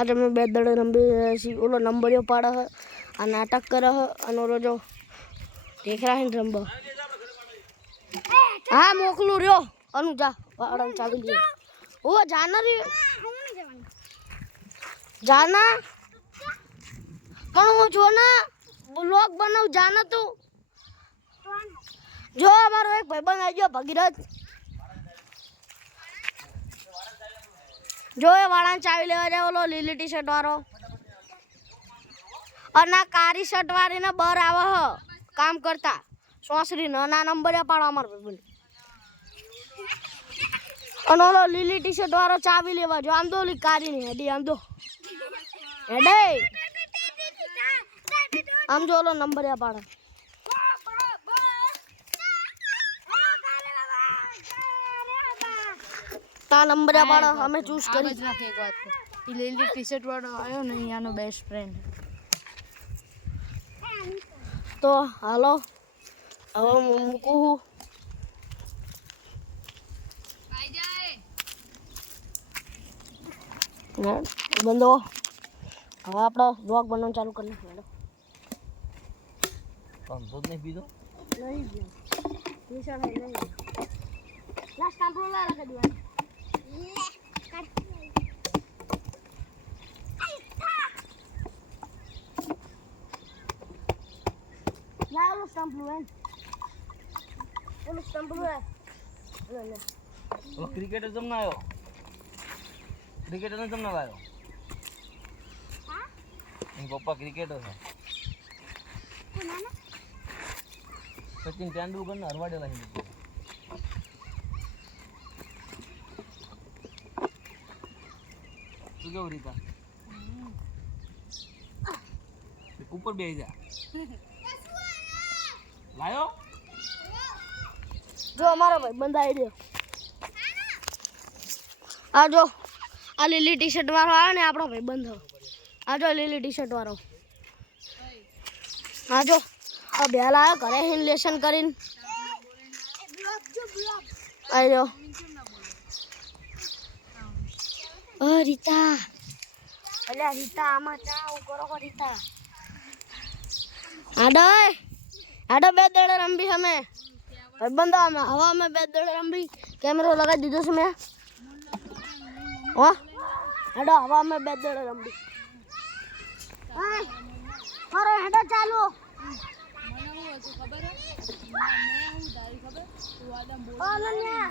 आज मैं બે દડે रंबी ओलो नंबरियो पाड़ा है आ नाटक कर अनो जो देख रहा है रंबा हाँ मोकलू रियो अनु जा वाड़ा चाबी लिए ओ जाना रे जाना पण वो जो ना ब्लॉग बनाव जाना तू जो हमारो एक भाईबंद आई गयो भगीरथ जो ये वाड़ा चाबी लेवा जाए ओलो लीली टी शर्ट वारो और ना कारी शर्ट वाली ना बर आवा ह काम करता सोसरी ना नंबर पाड़ो अमर भाईबंद और ओलो लीली टी शर्ट वारो चाबी लेवा जो आम दो ली कारी नहीं हेडी आम दो हेडे आम जो ओलो नंबर या पाड़ा ता नंबर या पाड़ा हमें चूज करी नाखे एक बात ये लीली टी शर्ट वाला आयो नहीं यानो बेस्ट फ्रेंड तो हालो अब मुकू आई जाए बंदो अब आपड़ा ब्लॉग बनाना चालू करना है कौन दूध नहीं पी दो नहीं निशा है नहीं लास्ट टाइम ला रखा दिया ला लो स्टंप लो है वो स्टंप लो है ले वो क्रिकेटर जमना आयो क्रिकेटर ने जमना लायो हां इन पप्पा क्रिकेटर है नाना सचिन तेंदुलकर ने हरवाडेला है तू क्यों रीता ऊपर बैठ जा लायो जो हमारा भाई बंदा आई दियो आ जो आ लीली टी शर्ट वालो आयो ने आपणो भाई बंद आ जो लीली टी शर्ट वालो आ जो आ बेला आयो घरे हिन लेसन करीन आ जो ओ रीता अले रीता आमा चा उ करो रीता आडो आडो बे दड़े रंबी हमें भाई बंदा में हवा में बे दड़े रंबी कैमरा लगा दीदो से मैं ओ आडो हवा में बे दड़े रंबी हां मारो हेडो चालू મને હું હતું ખબર હે મેં હું તારી ખબર તું આદમ બોલ અનન્યા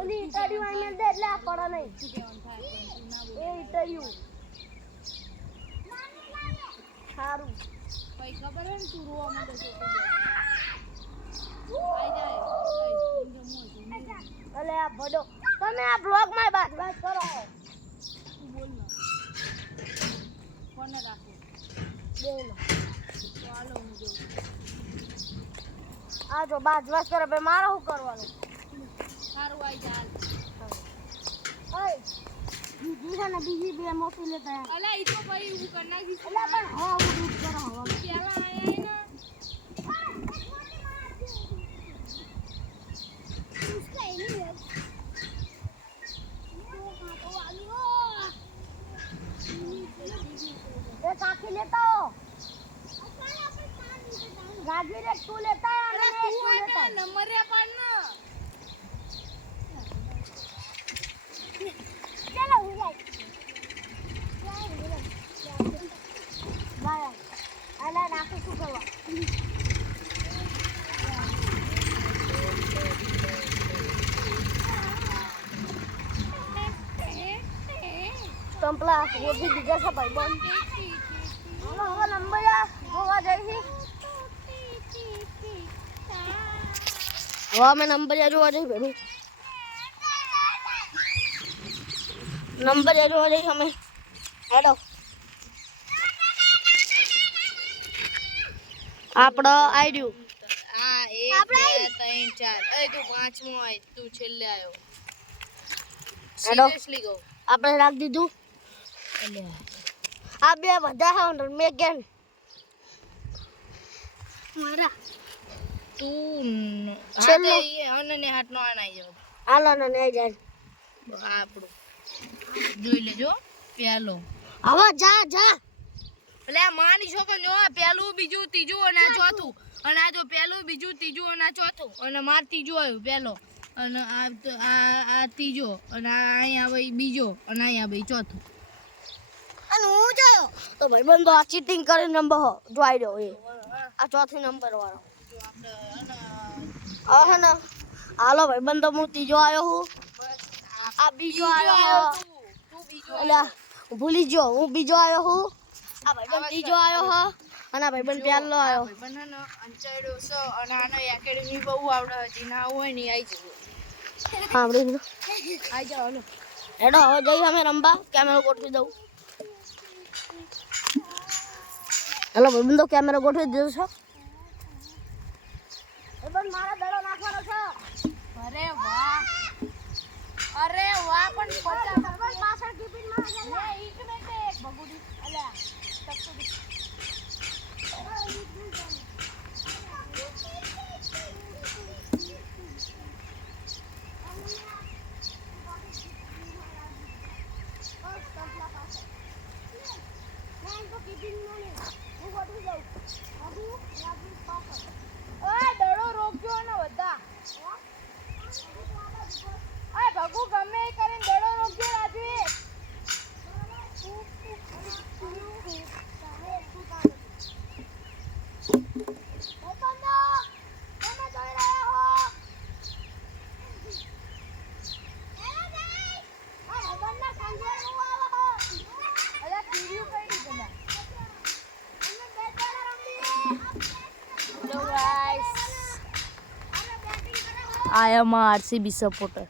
ઓલી ઇટાડ્યું આઈને દે એટલે આ પડે નહીં શું કહેવાનું થાય તું ના બોલ એ ઇટાડ્યું સારું ભાઈ ખબર હે ને તું રોવા માંડે છે આઈ જાય અલે આ ભડો તમે આ બ્લોગ માં વાત કરો તું બોલ ના ફોન રાખો બોલો તો હાલો હું જોઉં આ જો વાત કરે બે મારે શું કરવાનું સારું આઈ જા ઓય બીજી છે ને બીજી બે મોટી લેતા અલા ઈ તો ભાઈ હું કર નાખીશ એટલે પણ હા હું દૂધ કરો હવા પેલા આયા ને ये काकी लेता हो गाड़ी रे तू लेता है અરે और તું मैं આ लेता પેલા નંબર રે પાડ ને चलो हो जाए बाय आला नाखो શું કરવા સ્ટમ્પલા वो भी दिखा सा भाई बन हेलो हवा नंबर या गोवा जाई हवा में नंबर या जो आ जाई बेरू नंबर या जो आ जाई हमें हेलो આપણો આઈડ્યુ આ 1 2 3 4 એ તું પાંચમો આય તું છેલ્લે આયો હેડો સિરિયસલી કહું આપણે રાખ દીધું એટલે આ બે બધા હાઉન્ડર મેગન મારા તું છેલ્લો. હા એ અનને હાથ નો આણાઈ જાવ હાલો ને નહીં જાય આપણું જોઈ લેજો પેલો હવે જા જા એટલે આ માની છોકરો જો પહેલું બીજું ત્રીજું અને આ ચોથું અને આ જો પહેલું બીજું ત્રીજું અને આ ચોથું અને માર ત્રીજું આવ્યું પહેલો અને આ ત્રીજો અને આ અહીંયા ભાઈ બીજો અને અહીંયા ભાઈ ચોથું અને હું જો તો ભાઈબંધો આ ચીટિંગ કરીને નંબર જોઈ રહ્યો એ આ ચોથી નંબર વાળો આ હે ને હાલો ભાઈબંધો હું ત્રીજો આવ્યો હું આ બીજો આવ્યો એટલે હું ભૂલી ગયો હું બીજો આવ્યો હું આ ભાઈબંધ ત્રીજો આવ્યો હ અને આ ભાઈબંધ પહેલો આવ્યો ભાઈબંધ અંચાડ્યો છે અને આનો એકેડમી બહુ આવડે હજી ના હોય ને આવી જવું સાંભળી લીધું આવી જાઓ હાલો હેડો હવે જઈ અમે રમવા કેમેરો ગોઠવી દઉં હેલો ભાઈબંધો કેમેરો ગોઠવી દીધો છે ભાઈબંધ મારા દડો નાખવાનો છે અરે વાહ પણ પાછળ ટિફિન માં એક ભગુડી અલ્યા તપસુડી ઓય દડો રોકજો ને બધા ઓય ભગુ ગમે એ કરીને દડો રોકજો રાજવી I am a RCB supporter.